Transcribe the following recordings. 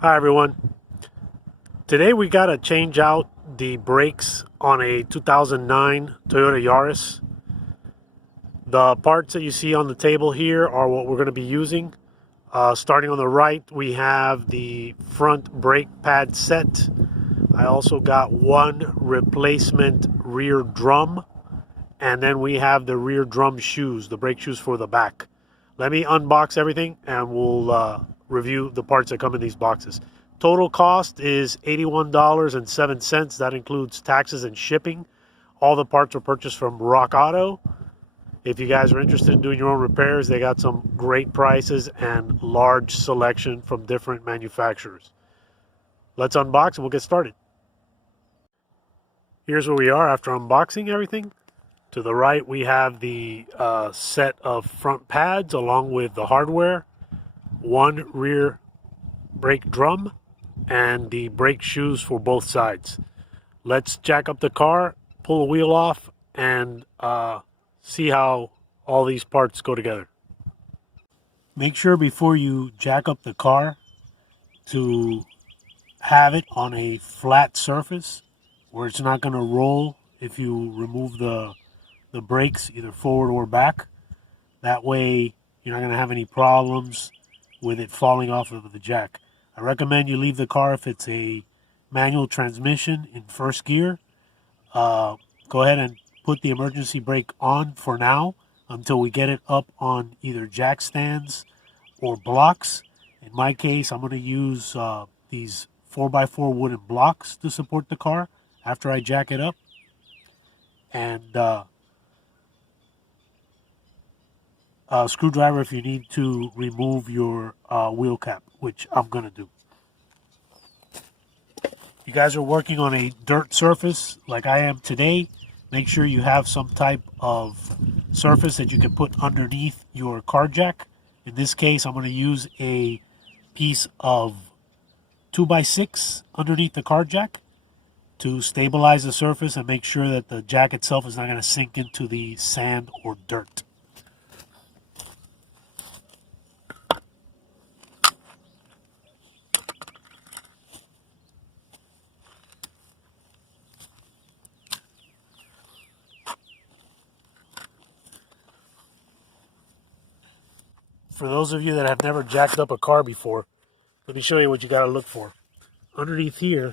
Hi everyone. Today we got to change out the brakes on a 2009 Toyota Yaris. The parts that you see on the table here are what we're going to be using. Starting on the right, we have the front brake pad set. I also got one replacement rear drum, and then we have the rear drum shoes, the brake shoes for the back. Let me unbox everything and we'll review the parts that come in these boxes. Total cost is $81.07. That includes taxes and shipping. All the parts were purchased from Rockauto. If you guys are interested in doing your own repairs, they got some great prices and large selection from different manufacturers. Let's unbox and we'll get started. Here's where we are after unboxing everything. To the right, we have the set of front pads along with the hardware, one rear brake drum, and the brake shoes for both sides. Let's jack up the car, pull the wheel off, and see how all these parts go together. Make sure before you jack up the car to have it on a flat surface where it's not going to roll if you remove the brakes either forward or back. That way you're not going to have any problems with it falling off of the jack. I recommend you leave the car if it's a manual transmission in first gear. Go ahead and put the emergency brake on for now until we get it up on either jack stands or blocks. In my case, I'm going to use these 4x4 wooden blocks to support the car after I jack it up. And screwdriver if you need to remove your wheel cap, which I'm going to do. You guys are working on a dirt surface like I am today. Make sure you have some type of surface that you can put underneath your car jack. In this case, I'm going to use a piece of 2x6 underneath the car jack to stabilize the surface and make sure that the jack itself is not going to sink into the sand or dirt. For those of you that have never jacked up a car before, let me show you what you got to look for. Underneath here,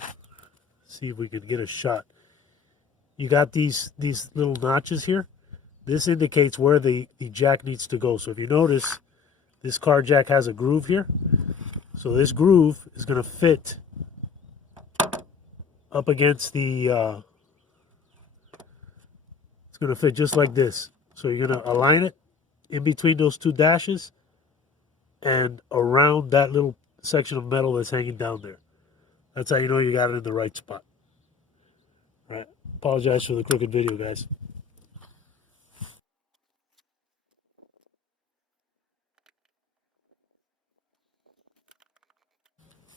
see if we can get a shot. You got these little notches here. This indicates where the jack needs to go. So if you notice, this car jack has a groove here. So this groove is going to fit up against the, it's going to fit just like this. So you're going to align it in between those two dashes and around that little section of metal that's hanging down there. That's how you know you got it in the right spot. All right. Apologize for the crooked video, guys.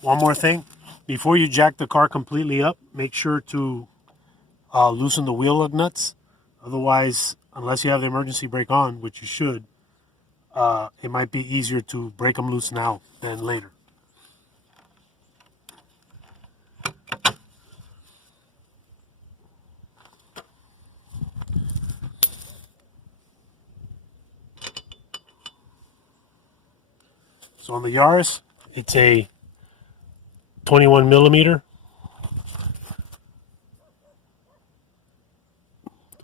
One more thing. Before you jack the car completely up, make sure to loosen the wheel lug nuts. Otherwise, unless you have the emergency brake on, which you should, it might be easier to break them loose now than later. So on the Yaris, it's a 21 millimeter.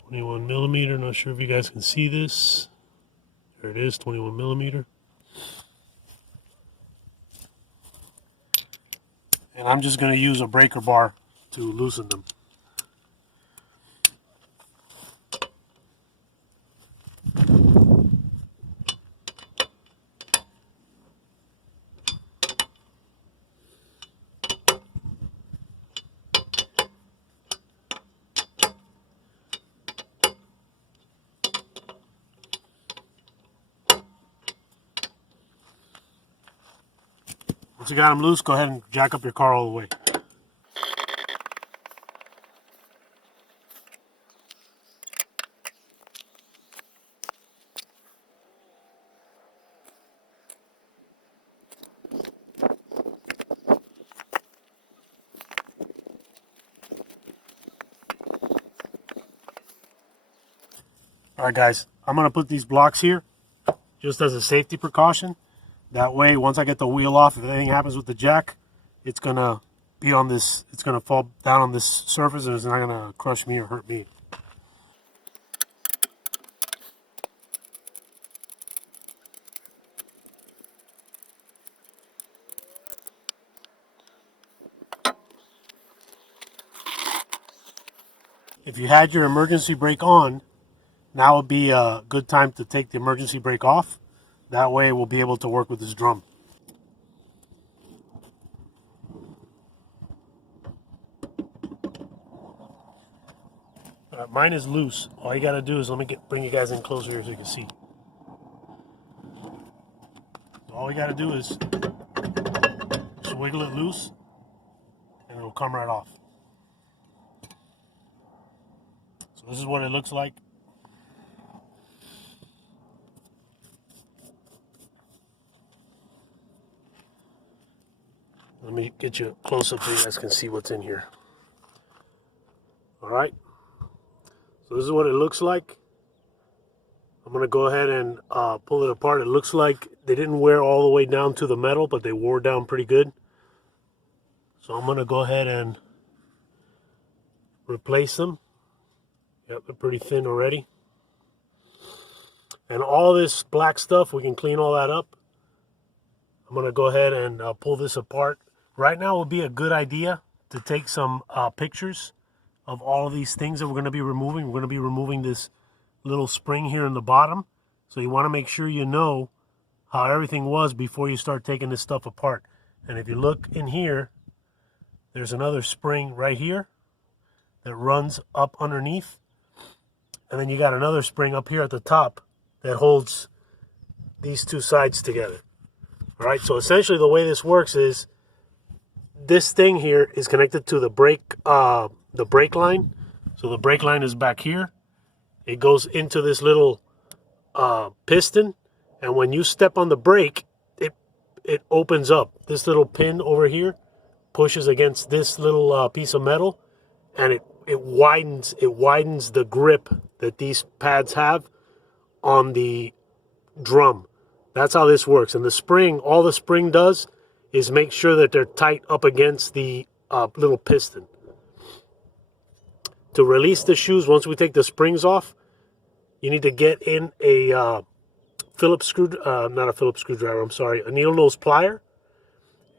21 millimeter, not sure if you guys can see this. There it is, 21 millimeter. And I'm just going to use a breaker bar to loosen them. Once you got them loose, go ahead and jack up your car all the way. All right, guys, I'm going to put these blocks here just as a safety precaution. That way, once I get the wheel off, if anything happens with the jack, it's going to be on this, it's going to fall down on this surface and it's not going to crush me or hurt me. If you had your emergency brake on, now would be a good time to take the emergency brake off. That way we'll be able to work with this drum. Mine is loose. All you got to do is, let me bring you guys in closer here so you can see. All we got to do is just wiggle it loose and it'll come right off. So this is what it looks like. Let me get you close up so you guys can see what's in here. All right. So this is what it looks like. I'm going to go ahead and pull it apart. It looks like they didn't wear all the way down to the metal, but they wore down pretty good. So I'm going to go ahead and replace them. Yep, they're pretty thin already. And all this black stuff, we can clean all that up. I'm going to go ahead and pull this apart. Right now would be a good idea to take some pictures of all of these things that we're going to be removing. We're going to be removing this little spring here in the bottom. So you want to make sure you know how everything was before you start taking this stuff apart. And if you look in here, there's another spring right here that runs up underneath. And then you got another spring up here at the top that holds these two sides together. All right, so essentially the way this works is this thing here is connected to the brake line. So the brake line is back here. It goes into this little piston, and when you step on the brake, it opens up. This little pin over here pushes against this little piece of metal, and it widens the grip that these pads have on the drum. That's how this works. And the spring, all the spring does is make sure that they're tight up against the little piston. To release the shoes, once we take the springs off, you need to get in a Phillips screwdriver, I'm sorry, a needle nose plier.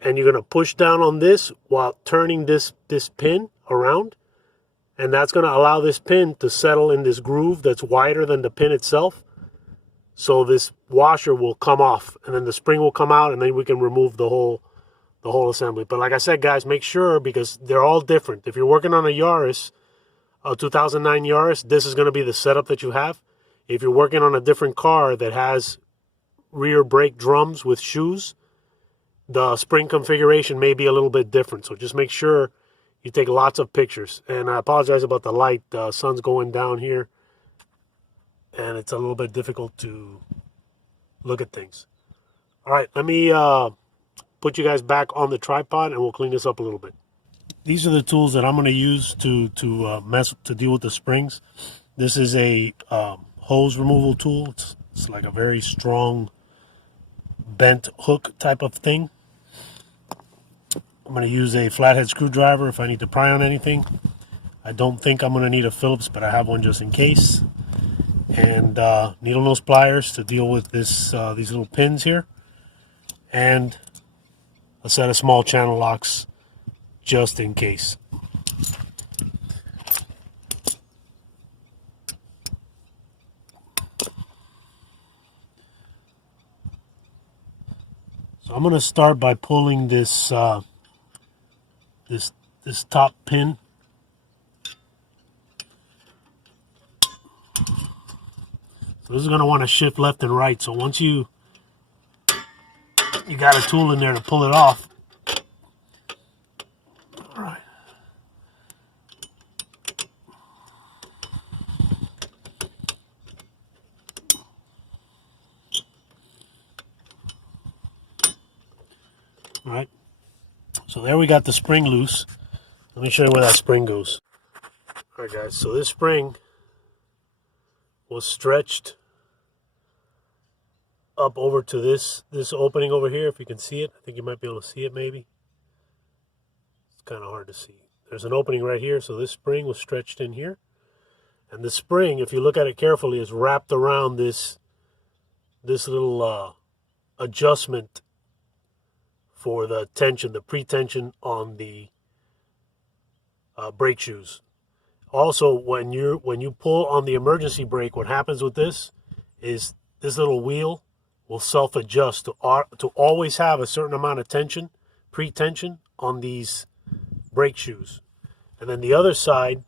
And you're going to push down on this while turning this pin around. And that's going to allow this pin to settle in this groove that's wider than the pin itself. So this washer will come off, and then the spring will come out, and then we can remove the whole assembly. But like I said, guys, make sure, because they're all different. If you're working on a Yaris, a 2009 Yaris, this is going to be the setup that you have. If you're working on a different car that has rear brake drums with shoes, the spring configuration may be a little bit different. So just make sure you take lots of pictures. And I apologize about the light. The sun's going down here, and it's a little bit difficult to look at things. All right, let me put you guys back on the tripod, and we'll clean this up a little bit. These are the tools that I'm going to use to deal with the springs. This is a hose removal tool. It's like a very strong bent hook type of thing. I'm going to use a flathead screwdriver if I need to pry on anything. I don't think I'm going to need a Phillips, but I have one just in case. And needle nose pliers to deal with these little pins here. And a set of small channel locks just in case. So I'm going to start by pulling this this top pin. So this is going to want to shift left and right. So once you got a tool in there to pull it off. All right. All right. So there we got the spring loose. Let me show you where that spring goes. All right, guys. So this spring was stretched up over to this opening over here. If you can see it, I think you might be able to see it. Maybe it's kind of hard to see. There's an opening right here, so this spring was stretched in here, and the spring, if you look at it carefully, is wrapped around this little adjustment for the tension, the pre-tension on the brake shoes. Also, when you pull on the emergency brake, what happens with this is this little wheel will self-adjust to always have a certain amount of tension, pre-tension on these brake shoes. And then the other side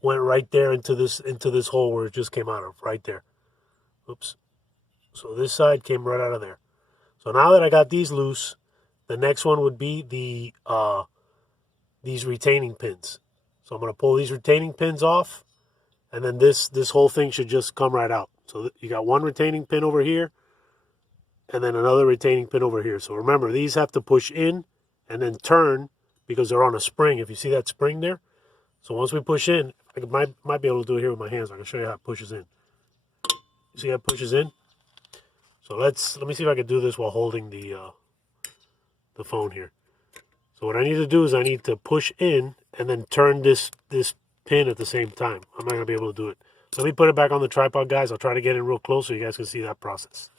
went right there into this hole where it just came out of, right there. Oops. So this side came right out of there. So now that I got these loose, the next one would be these retaining pins. So I'm going to pull these retaining pins off, and then this whole thing should just come right out. So you got one retaining pin over here, and then another retaining pin over here. So remember, these have to push in and then turn because they're on a spring. If you see that spring there, so once we push in, I might be able to do it here with my hands. I can show you how it pushes in. You see how it pushes in? So let me see if I can do this while holding the phone here. So what I need to do is I need to push in and then turn this pin at the same time. I'm not going to be able to do it. So let me put it back on the tripod, guys. I'll try to get in real close so you guys can see that process.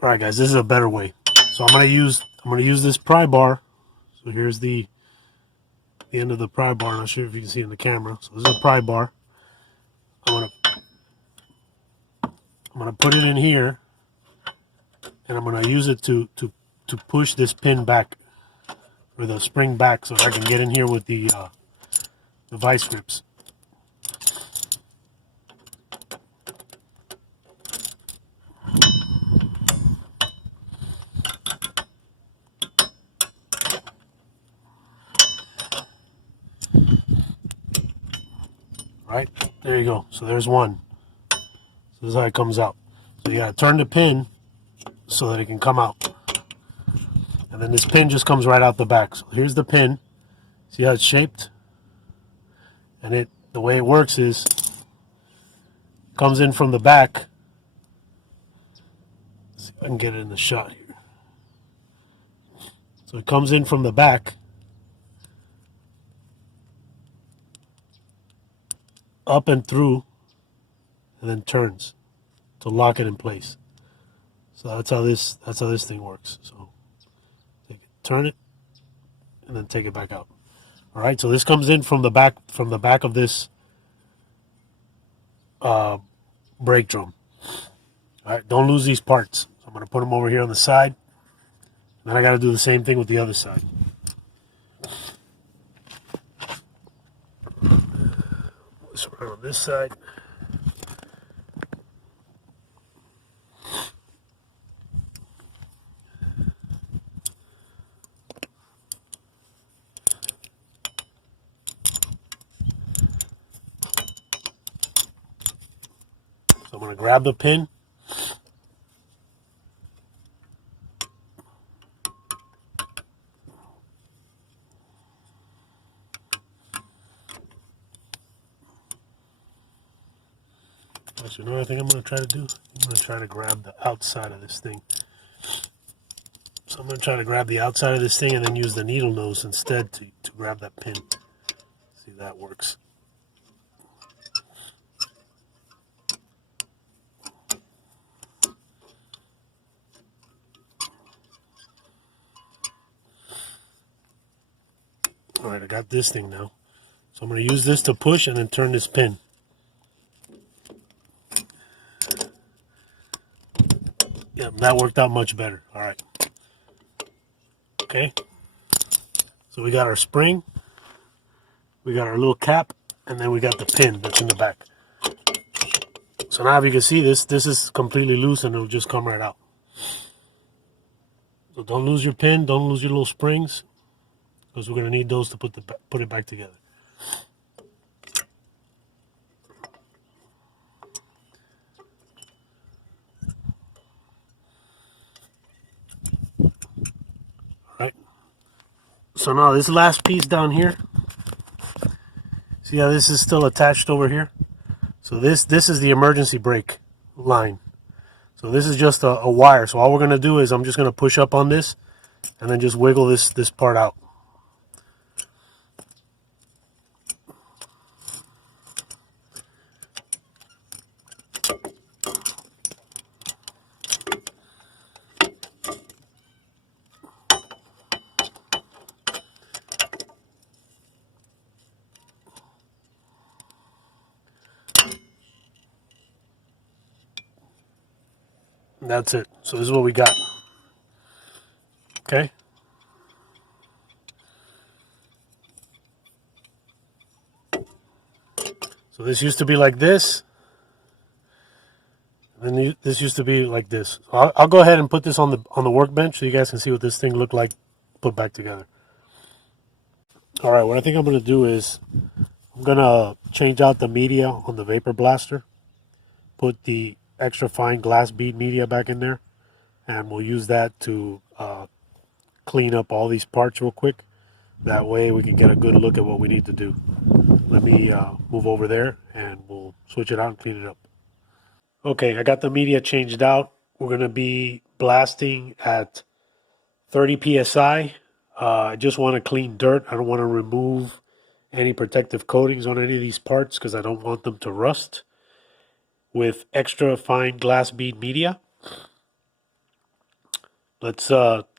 All right, guys, this is a better way. So I'm going to use this pry bar. So here's the end of the pry bar. I'm not sure if you can see it in the camera. So this is a pry bar. I'm gonna put it in here, and I'm gonna use it to push this pin back, or the spring back, so I can get in here with the vice grips. Right, there you go. So there's one. So this is how it comes out. So you gotta turn the pin so that it can come out. And then this pin just comes right out the back. So here's the pin. See how it's shaped? And the way it works is comes in from the back. Let's see if I can get it in the shot here. So it comes in from the back, up and through, and then turns to lock it in place. So that's how this thing works. So take it, turn it, and then take it back out. All right. So this comes in from the back of this brake drum. All right. Don't lose these parts. So I'm going to put them over here on the side. And then I got to do the same thing with the other side. This one on this side. So I'm going to grab the pin. Actually, you know what I think I'm going to try to do? I'm going to try to grab the outside of this thing. So I'm going to try to grab the outside of this thing and then use the needle nose instead to grab that pin. See if that works. All right, I got this thing now. So I'm going to use this to push and then turn this pin. Yep, that worked out much better. All right. Okay. So we got our spring, we got our little cap, and then we got the pin that's in the back. So now if you can see this is completely loose and it'll just come right out. So don't lose your pin, don't lose your little springs, because we're going to need those to put it back together. So now this last piece down here, see how this is still attached over here? So this is the emergency brake line. So this is just a wire. So all we're going to do is I'm just going to push up on this and then just wiggle this part out. And that's it. So this is what we got. Okay. So this used to be like this. And then this used to be like this. So I'll go ahead and put this on the workbench so you guys can see what this thing looked like put back together. All right, what I think I'm going to do is I'm going to change out the media on the vapor blaster. Put the extra fine glass bead media back in there. And we'll use that to clean up all these parts real quick. That way we can get a good look at what we need to do. Let me move over there and we'll switch it out and clean it up. Okay, I got the media changed out. We're going to be blasting at 30 psi. I just want to clean dirt. I don't want to remove any protective coatings on any of these parts because I don't want them to rust. With extra fine glass bead media. Let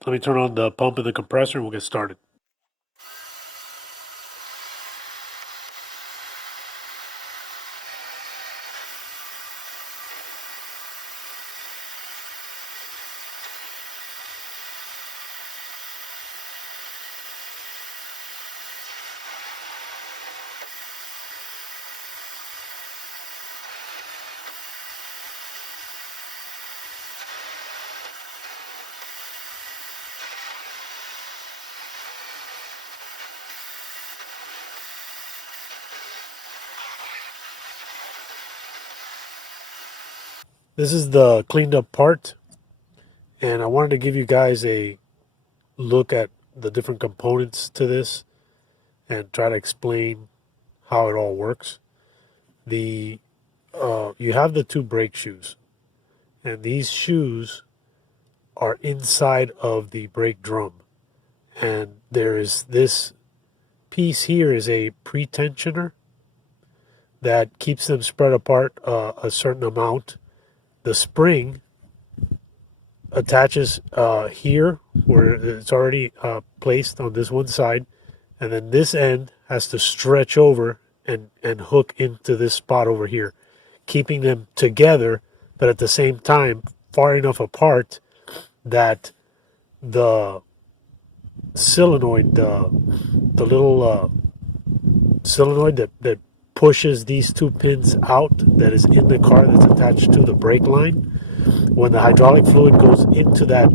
me turn on the pump and the compressor and we'll get started. This is the cleaned up part, and I wanted to give you guys a look at the different components to this and try to explain how it all works. You have the two brake shoes, and these shoes are inside of the brake drum, and there is this piece here is a pretensioner that keeps them spread apart a certain amount. The spring attaches here where it's already placed on this one side, and then this end has to stretch over and hook into this spot over here, keeping them together but at the same time far enough apart that the solenoid, the little solenoid that pushes these two pins out, that is in the car, that's attached to the brake line, when the hydraulic fluid goes into that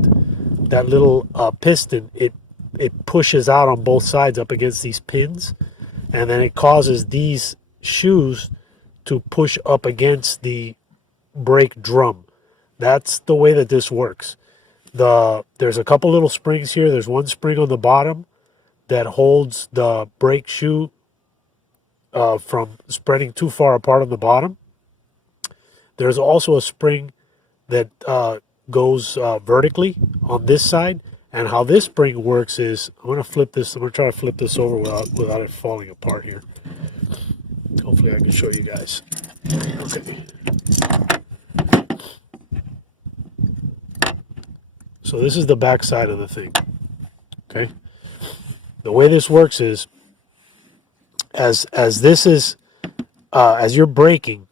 little piston, it pushes out on both sides up against these pins, and then it causes these shoes to push up against the brake drum. That's the way that this works. There's a couple little springs here. There's one spring on the bottom that holds the brake shoe from spreading too far apart on the bottom. There's also a spring that goes vertically on this side. And how this spring works is, I'm going to try to flip this over without it falling apart here. Hopefully I can show you guys. Okay. So this is the back side of the thing. Okay. The way this works is, as you're braking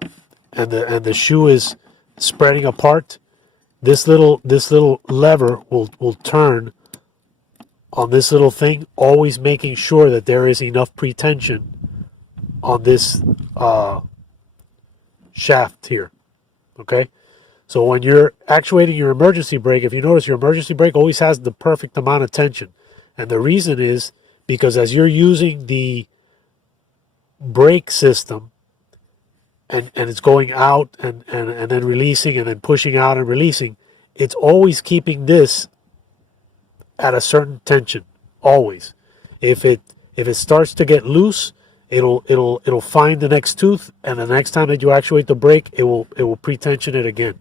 and the shoe is spreading apart, this little lever will turn on this little thing, always making sure that there is enough pretension on this shaft here. Okay, so when you're actuating your emergency brake, if you notice, your emergency brake always has the perfect amount of tension, and the reason is because as you're using the brake system and it's going out and then releasing and then pushing out and releasing, it's always keeping this at a certain tension, always. If it starts to get loose, it'll find the next tooth, and the next time that you actuate the brake, it will pre-tension it again.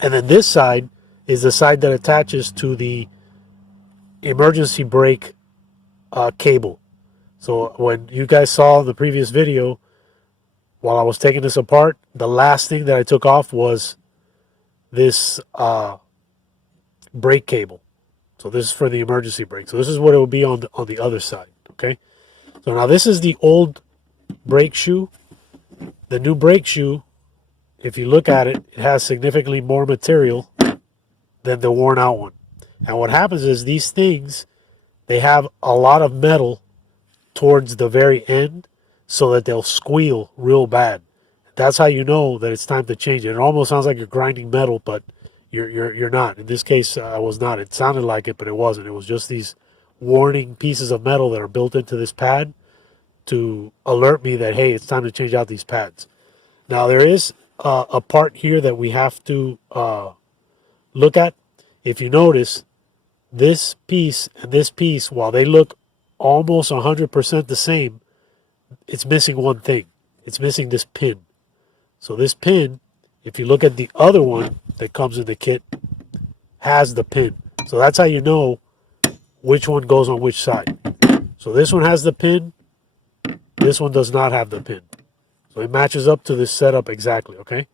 And then this side is the side that attaches to the emergency brake cable. So when you guys saw the previous video, while I was taking this apart, the last thing that I took off was this brake cable. So this is for the emergency brake. So this is what it will be on the other side. Okay. So now this is the old brake shoe. The new brake shoe, if you look at it, it has significantly more material than the worn out one. And what happens is these things, they have a lot of metal towards the very end so that they'll squeal real bad. That's how you know that it's time to change it. It almost sounds like you're grinding metal, but you're not. In this case, I was not. It sounded like it, but it wasn't. It was just these warning pieces of metal that are built into this pad to alert me that, hey, it's time to change out these pads. Now, there is a part here that we have to look at. If you notice, this piece and this piece, while they look almost 100% the same, it's missing one thing. It's missing this pin. So this pin, if you look at the other one that comes in the kit, has the pin. So that's how you know which one goes on which side. So this one has the pin. This one does not have the pin. So it matches up to this setup exactly, okay?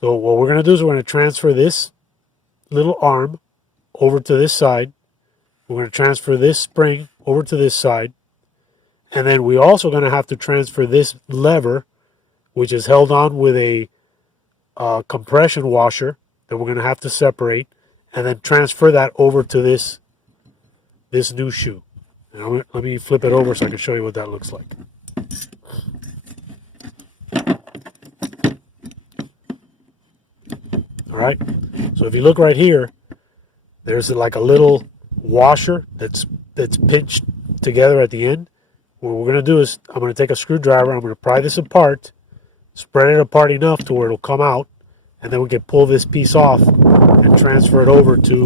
So what we're going to do is we're going to transfer this little arm over to this side. We're going to transfer this spring over to this side. And then we're also going to have to transfer this lever, which is held on with a compression washer that we're going to have to separate, and then transfer that over to this new shoe. And let me flip it over so I can show you what that looks like. All right. So if you look right here, there's like a little washer that's pinched together at the end. What we're going to do is I'm going to take a screwdriver, I'm going to pry this apart, spread it apart enough to where it'll come out, and then we can pull this piece off and transfer it over to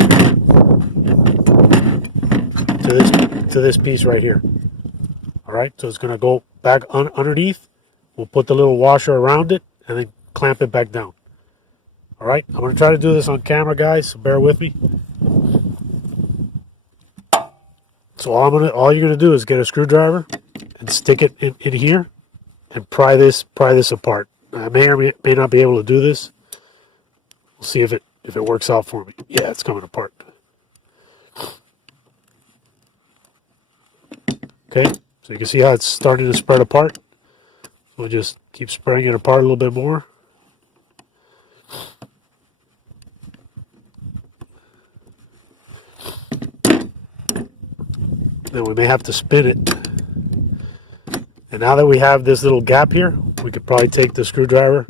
this piece right here. All right, so it's going to go back underneath. We'll put the little washer around it and then clamp it back down. All right, I'm going to try to do this on camera, guys, so bear with me. So all you're gonna do is get a screwdriver and stick it in here and pry this apart. I may or may not be able to do this. We'll see if it works out for me. Yeah, it's coming apart. Okay, so you can see how it's starting to spread apart. We'll just keep spreading it apart a little bit more. Then we may have to spin it. And now that we have this little gap here, we could probably take the screwdriver,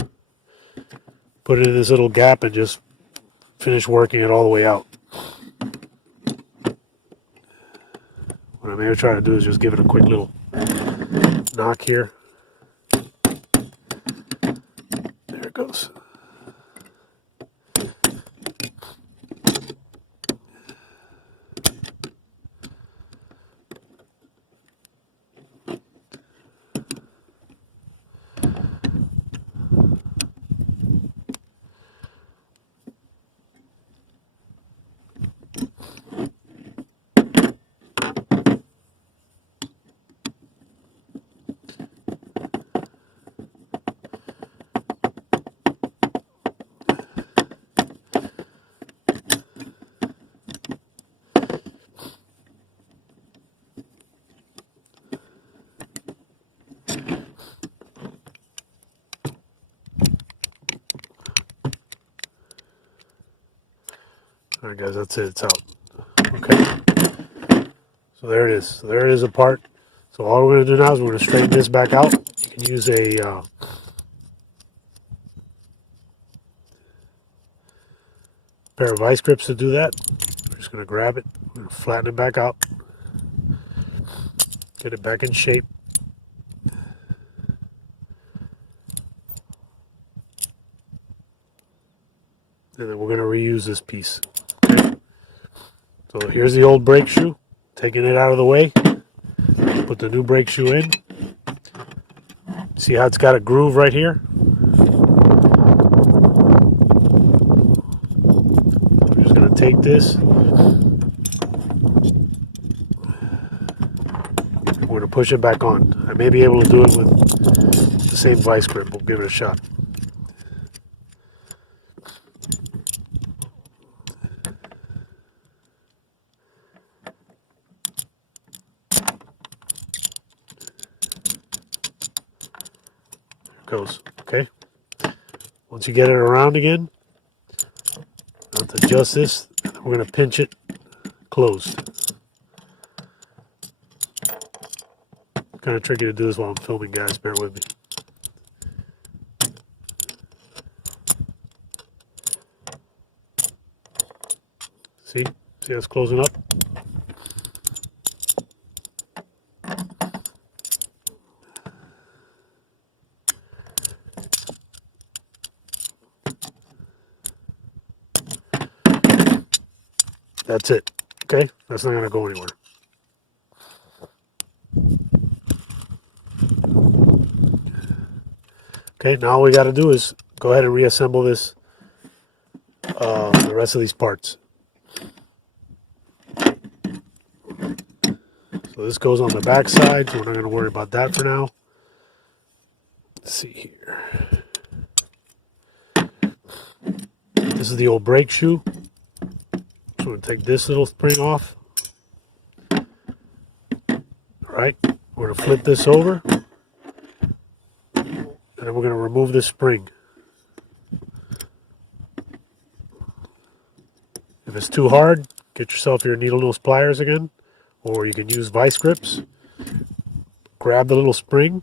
put it in this little gap, and just finish working it all the way out. What I may try to do is just give it a quick little knock here. There it goes. All right, guys, that's it. It's out. Okay. So there it is. So there it is apart. So all we're going to do now is we're going to straighten this back out. You can use a pair of vice grips to do that. We're just going to grab it. We're going to flatten it back out. Get it back in shape. And then we're going to reuse this piece. Okay. So here's the old brake shoe. taking it out of the way. Put the new brake shoe in. See how it's got a groove right here? I'm just going to take this. We're going to push it back on. I may be able to do it with the same vice grip. We'll give it a shot. Goes. Okay. Once you get it around again, I'll have to adjust this. We're going to pinch it closed. Kind of tricky to do this while I'm filming, guys. Bear with me. See how it's closing up? That's it. Okay? That's not going to go anywhere. Okay, now all we got to do is go ahead and reassemble this, the rest of these parts. So this goes on the back side, so we're not going to worry about that for now. Let's see here. This is the old brake shoe. So we're going to take this little spring off. All right, we're going to flip this over. And then we're going to remove this spring. If it's too hard, get yourself your needle nose pliers again, or you can use vice grips. Grab the little spring.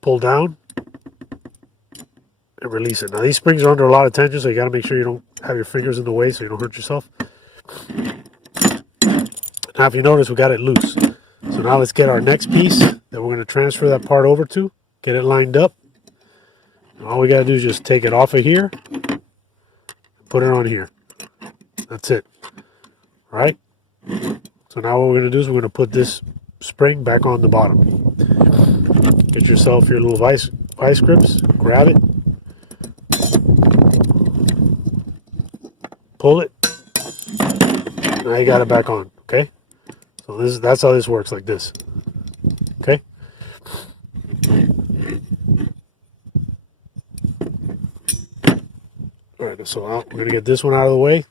Pull down and release it. Now these springs are under a lot of tension, so you got to make sure you don't have your fingers in the way so you don't hurt yourself. Now if you notice, we got it loose. So now let's get our next piece that we're going to transfer that part over to. Get it lined up. And all we got to do is just take it off of here. Put it on here. That's it. All right? So now what we're going to do is we're going to put this spring back on the bottom. Get yourself your little vice grips. Grab it. Pull it. Now you got it back on. Okay? So that's how this works, like this. Okay? Alright, so we're going to get this one out of the way.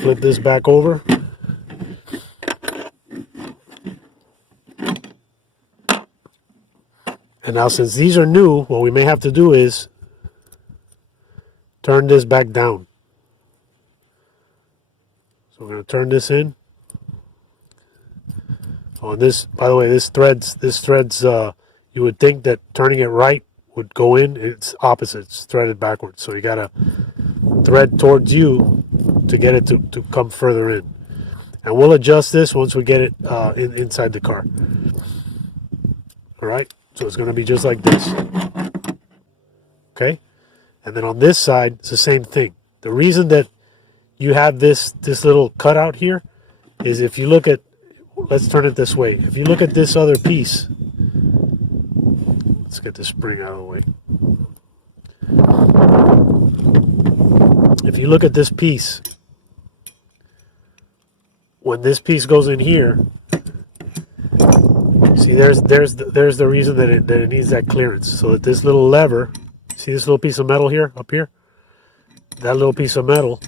Flip this back over. And now since these are new, what we may have to do is turn this back down. So we're going to turn this in. On this, by the way, this threads, you would think that turning it right would go in. It's opposite. It's threaded backwards. So you got to thread towards you to get it to come further in. And we'll adjust this once we get it inside the car. All right. So it's going to be just like this. Okay. And then on this side, it's the same thing. The reason that you have this little cutout here is if you look at, let's turn it this way. If you look at this other piece, let's get this spring out of the way. If you look at this piece, when this piece goes in here, see there's the reason that it needs that clearance. So that this little lever, see this little piece of metal here, up here? That little piece of metal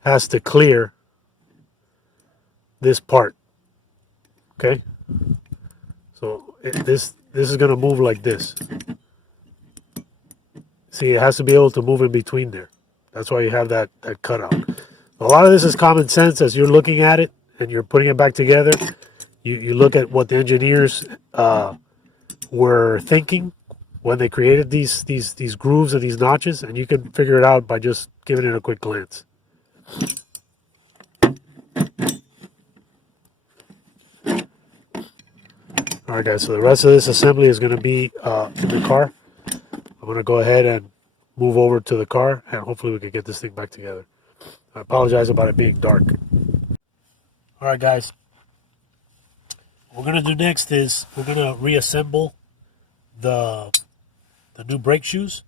has to clear this part. Okay? So this is going to move like this. See, it has to be able to move in between there. That's why you have that cutout. A lot of this is common sense as you're looking at it and you're putting it back together. You look at what the engineers were thinking when they created these grooves and these notches, and you can figure it out by just giving it a quick glance. All right, guys, so the rest of this assembly is going to be in the car. I'm going to go ahead and move over to the car, and hopefully we can get this thing back together. I apologize about it being dark. All right, guys. What we're going to do next is we're going to reassemble the new brake shoes.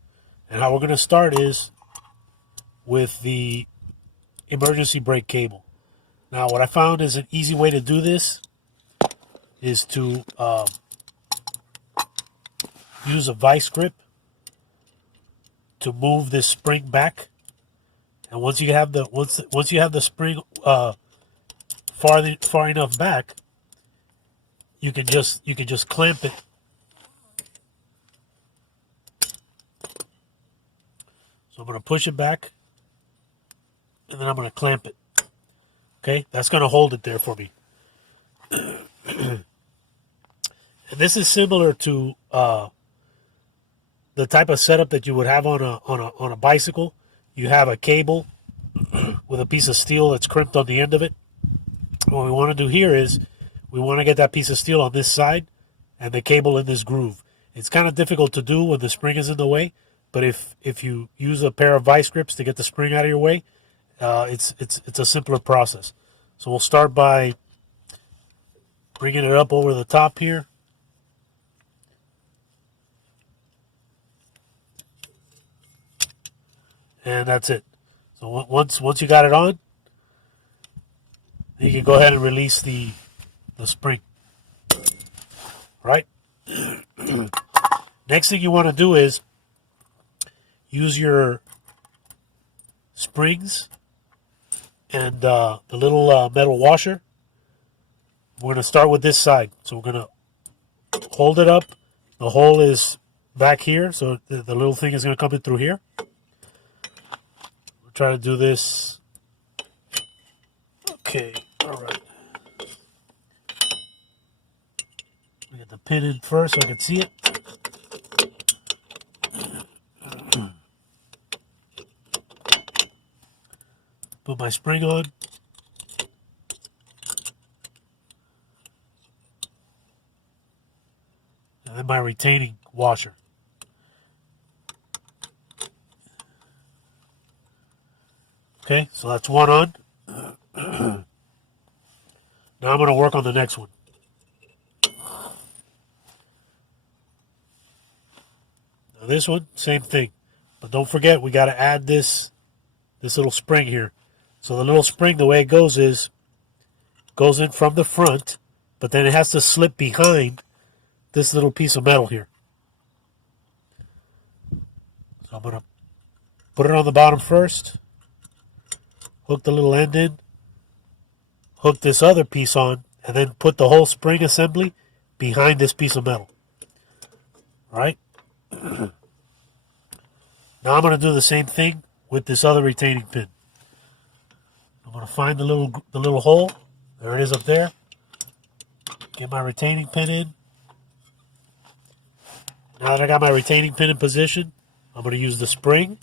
And how we're going to start is with the emergency brake cable. Now, what I found is an easy way to do this is to use a vice grip to move this spring back. And once you have the spring far enough back, you can just clamp it. So I'm going to push it back, and then I'm going to clamp it. Okay, that's going to hold it there for me. And this is similar to the type of setup that you would have on a bicycle. You have a cable with a piece of steel that's crimped on the end of it. What we want to do here is we want to get that piece of steel on this side and the cable in this groove. It's kind of difficult to do when the spring is in the way, but if you use a pair of vice grips to get the spring out of your way, it's a simpler process. So we'll start by bringing it up over the top here. And that's it. So once you got it on, you can go ahead and release the spring. Right? Next thing you want to do is use your springs and the little metal washer. We're going to start with this side. So we're going to hold it up. The hole is back here, so the little thing is going to come in through here. We'll try to do this. Okay, all right. We get the pin in first so I can see it. Put my spring on. And then my retaining washer. Okay, so that's one on. Now I'm going to work on the next one. Now this one, same thing. But don't forget, we got to add this little spring here. So the little spring, the way it goes is, goes in from the front, but then it has to slip behind this little piece of metal here. So I'm going to put it on the bottom first, hook the little end in, hook this other piece on, and then put the whole spring assembly behind this piece of metal. All right? Now I'm going to do the same thing with this other retaining pin. I'm going to find the little hole. There it is up there. Get my retaining pin in. Now that I got my retaining pin in position, I'm going to use the spring.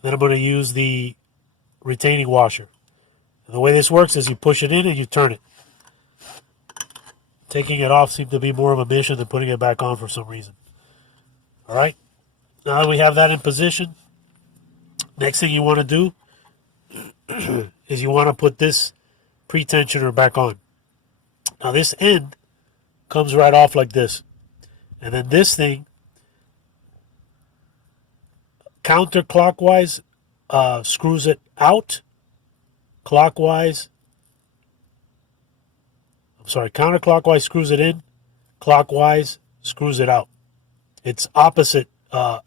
Then I'm going to use the retaining washer. And the way this works is you push it in and you turn it. Taking it off seemed to be more of a mission than putting it back on for some reason. All right. Now that we have that in position, next thing you want to do is you want to put this pre-tensioner back on. Now this end comes right off like this. And then this thing, counterclockwise, screws it out. Counterclockwise screws it in. Clockwise screws it out. It's opposite.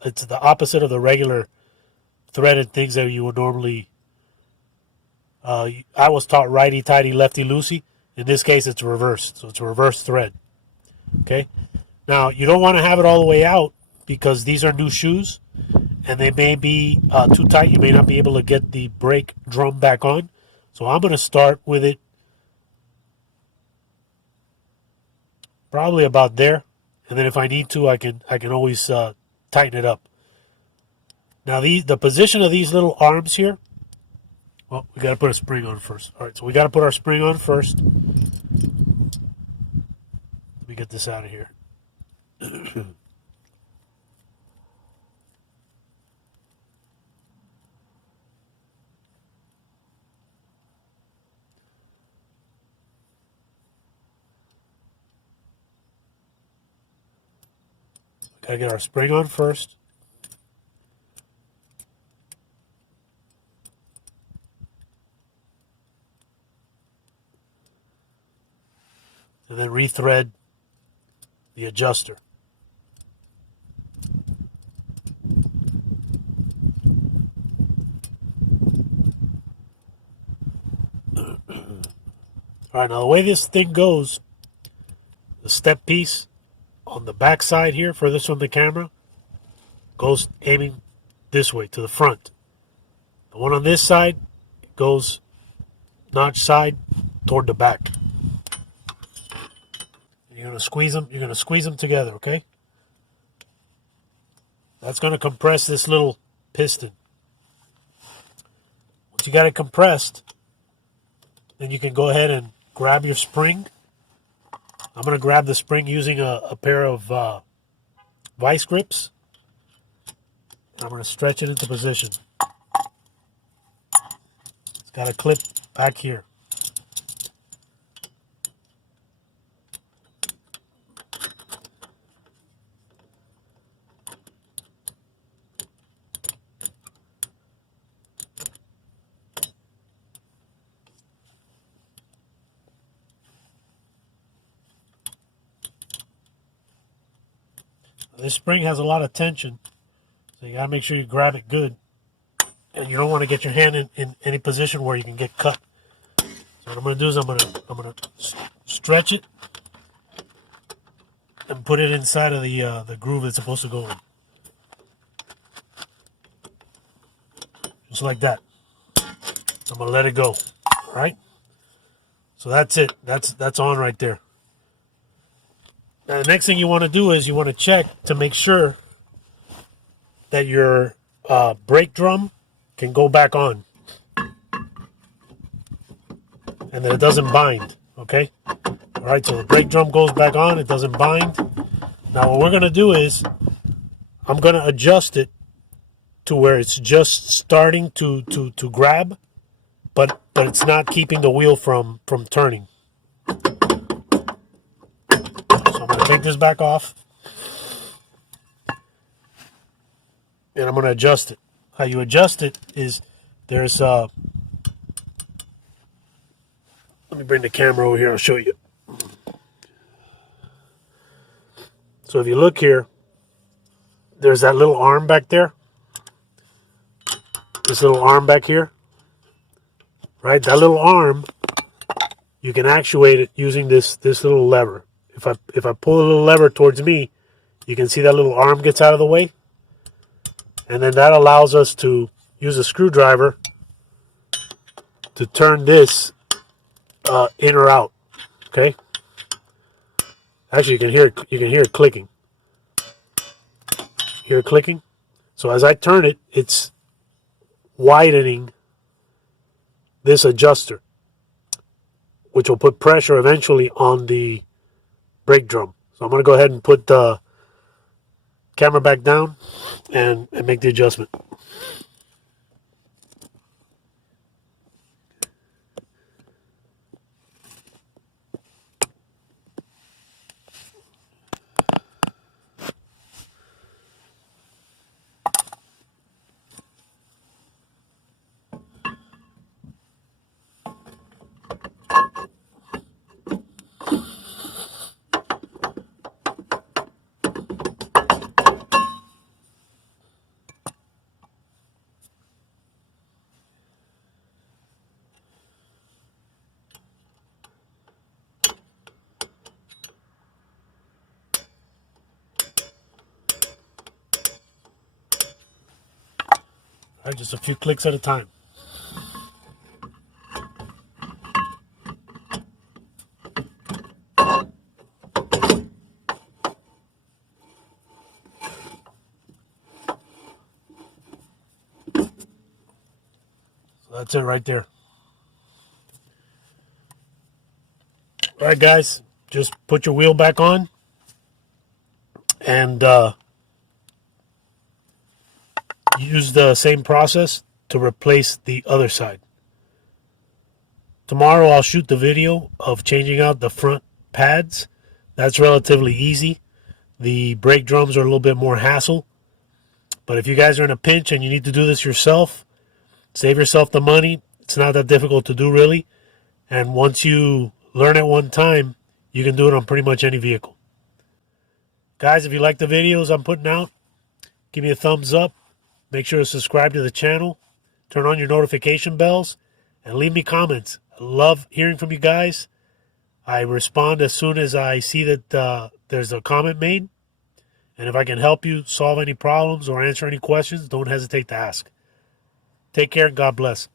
It's the opposite of the regular threaded things that you would normally. I was taught righty-tighty, lefty-loosey. In this case, it's reversed. So it's a reverse thread. Okay. Now, you don't want to have it all the way out because these are new shoes and they may be too tight. You may not be able to get the brake drum back on. So I'm going to start with it probably about there. And then if I need to, I can always tighten it up. Now, the position of these little arms here, well, we got to put a spring on first. All right, so we got to put our spring on first. Let me get this out of here. Gotta get our spring on first. And then rethread the adjuster. All right, now the way this thing goes, the step piece on the back side here, furthest from the camera, goes aiming this way to the front. The one on this side goes notch side toward the back. And you're gonna squeeze them. You're gonna squeeze them together, okay? That's gonna compress this little piston. Once you got it compressed, then you can go ahead and grab your spring. I'm going to grab the spring using a pair of vice grips. I'm going to stretch it into position. It's got a clip back here. This spring has a lot of tension, so you got to make sure you grab it good. And you don't want to get your hand in any position where you can get cut. So what I'm going to do is I'm going to stretch it and put it inside of the groove it's supposed to go in. Just like that. I'm going to let it go. All right? So that's it. That's on right there. Now, the next thing you want to do is you want to check to make sure that your brake drum can go back on and that it doesn't bind, okay? All right, so the brake drum goes back on, it doesn't bind. Now, what we're going to do is I'm going to adjust it to where it's just starting to grab, but it's not keeping the wheel from turning. So I'm going to take this back off, and I'm going to adjust it. How you adjust it is there's let me bring the camera over here, I'll show you. So if you look here, there's that little arm back there. This little arm back here. Right? That little arm, you can actuate it using this little lever. If I pull a little lever towards me, you can see that little arm gets out of the way. And then that allows us to use a screwdriver to turn this in or out. Okay? Actually, you can hear it clicking. Hear it clicking? So as I turn it, it's widening this adjuster, which will put pressure eventually on the brake drum. So I'm going to go ahead and put the camera back down and make the adjustment. All right, just a few clicks at a time. So that's it right there. All right, guys, just put your wheel back on and use the same process to replace the other side. Tomorrow I'll shoot the video of changing out the front pads. That's relatively easy. The brake drums are a little bit more hassle. But if you guys are in a pinch and you need to do this yourself, save yourself the money. It's not that difficult to do, really. And once you learn it one time, you can do it on pretty much any vehicle. Guys, if you like the videos I'm putting out, give me a thumbs up. Make sure to subscribe to the channel. Turn on your notification bells. And leave me comments. I love hearing from you guys. I respond as soon as I see that there's a comment made. And if I can help you solve any problems or answer any questions, don't hesitate to ask. Take care and God bless.